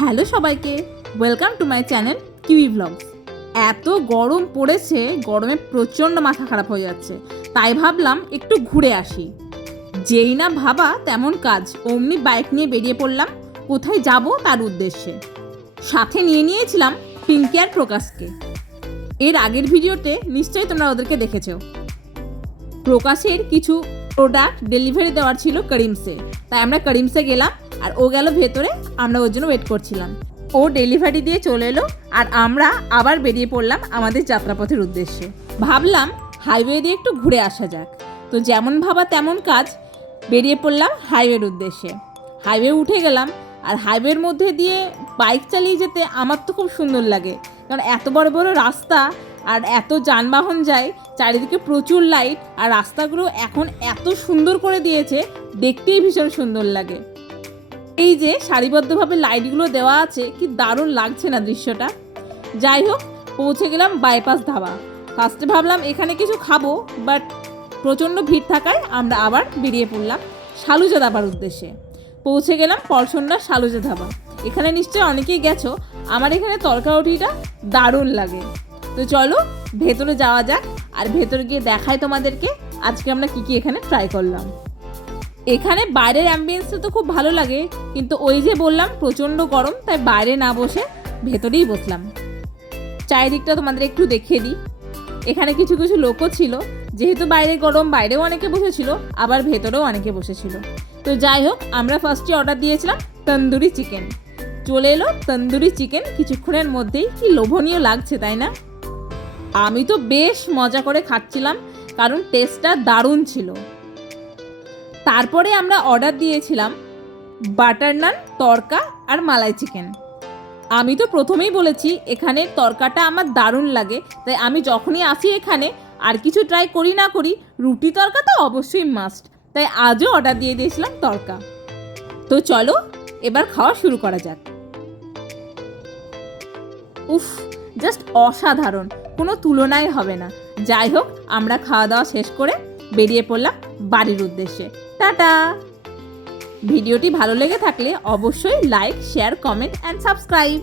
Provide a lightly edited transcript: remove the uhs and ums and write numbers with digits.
Hello সবাইকে, welcome to my channel কিউই vlogs. এত গরম পড়েছে, গরমে প্রচণ্ড মাথা খারাপ হয়ে যাচ্ছে, তাই ভাবলাম একটু ঘুরে আসি। যেই না ভাবা তেমন কাজ, অমনি বাইক নিয়ে বেরিয়ে পড়লাম কোথায় যাব তার উদ্দেশ্যে। সাথে নিয়ে নিয়েছিলাম পিঙ্কি আর প্রকাশকে। এর আগের ভিডিওতে নিশ্চয়ই তোমরা ওদেরকে দেখেছো। প্রকাশের কিছু প্রোডাক্ট ডেলিভারি দেওয়ার ছিল করিমসে, তাই আমরা করিমসে গেলাম আর ও গেল ভেতরে, আমরা ওর জন্য ওয়েট করছিলাম। ও ডেলিভারি দিয়ে চলে এলো আর আমরা আবার বেরিয়ে পড়লাম আমাদের যাত্রাপথের উদ্দেশ্যে। ভাবলাম হাইওয়ে দিয়ে একটু ঘুরে আসা যাক, তো যেমন ভাবা তেমন কাজ, বেরিয়ে পড়লাম হাইওয়ের উদ্দেশ্যে। হাইওয়ে উঠে গেলাম আর হাইওয়ের মধ্যে দিয়ে বাইক চালিয়ে যেতে আমার তো খুব সুন্দর লাগে, কারণ এত বড় বড় রাস্তা আর এত যানবাহন যায়, চারিদিকে প্রচুর লাইট, আর রাস্তাগুলো এখন এত সুন্দর করে দিয়েছে, দেখতেই ভীষণ সুন্দর লাগে। এই যে সারিবদ্ধভাবে লাইটগুলো দেওয়া আছে, কি দারুণ লাগছে না দৃশ্যটা। যাই হোক, পৌঁছে গেলাম বাইপাস ধাবা। ফার্স্টে ভাবলাম এখানে কিছু খাবো, বাট প্রচণ্ড ভিড় থাকায় আমরা আবার বেরিয়ে পড়লাম শালুজা ধাবার উদ্দেশ্যে। পৌঁছে গেলাম পরশন্ডা শালুজা ধাবা। এখানে নিশ্চয়ই অনেকেই গেছো, আমার এখানে তরকা রুটিটা দারুণ লাগে। তো চলো ভেতরে যাওয়া যাক, আর ভেতরে গিয়ে দেখাই তোমাদেরকে আজকে আমরা কী কী এখানে ট্রাই করলাম। এখানে বাইরের অ্যাম্বিয়েন্সটা তো খুব ভালো লাগে, কিন্তু ওই যে বললাম প্রচণ্ড গরম, তাই বাইরে না বসে ভেতরেই বসলাম। চারিদিকটা তোমাদের একটু দেখিয়ে দিই। এখানে কিছু কিছু লোকও ছিল, যেহেতু বাইরে গরম, বাইরেও অনেকে বসেছিল, আবার ভেতরেও অনেকে বসেছিল। তো যাই হোক, আমরা ফার্স্টে অর্ডার দিয়েছিলাম তন্দুরি চিকেন। চলে এলো তন্দুরি চিকেন কিছুক্ষণের মধ্যেই। কি লোভনীয় লাগছে তাই না? আমি তো বেশ মজা করে খাচ্ছিলাম, কারণ টেস্টটা দারুণ ছিল। তারপরে আমরা অর্ডার দিয়েছিলাম বাটার নান, তড়কা আর মালাই চিকেন। আমি তো প্রথমেই বলেছি এখানের তড়কাটা আমার দারুণ লাগে, তাই আমি যখনই আসি এখানে আর কিছু ট্রাই করি না করি, রুটি তড়কা তো অবশ্যই মাস্ট, তাই আজও অর্ডার দিয়ে দিয়েছিলাম তড়কা। তো চলো এবার খাওয়া শুরু করা যাক। উফ, জাস্ট অসাধারণ, কোনো তুলনাই হবে না। যাই হোক, আমরা খাওয়া দাওয়া শেষ করে বেরিয়ে পড়লাম বাড়ির উদ্দেশ্যে। টাটা। ভিডিওটি ভালো লেগে থাকলে অবশ্যই like, share, comment and subscribe.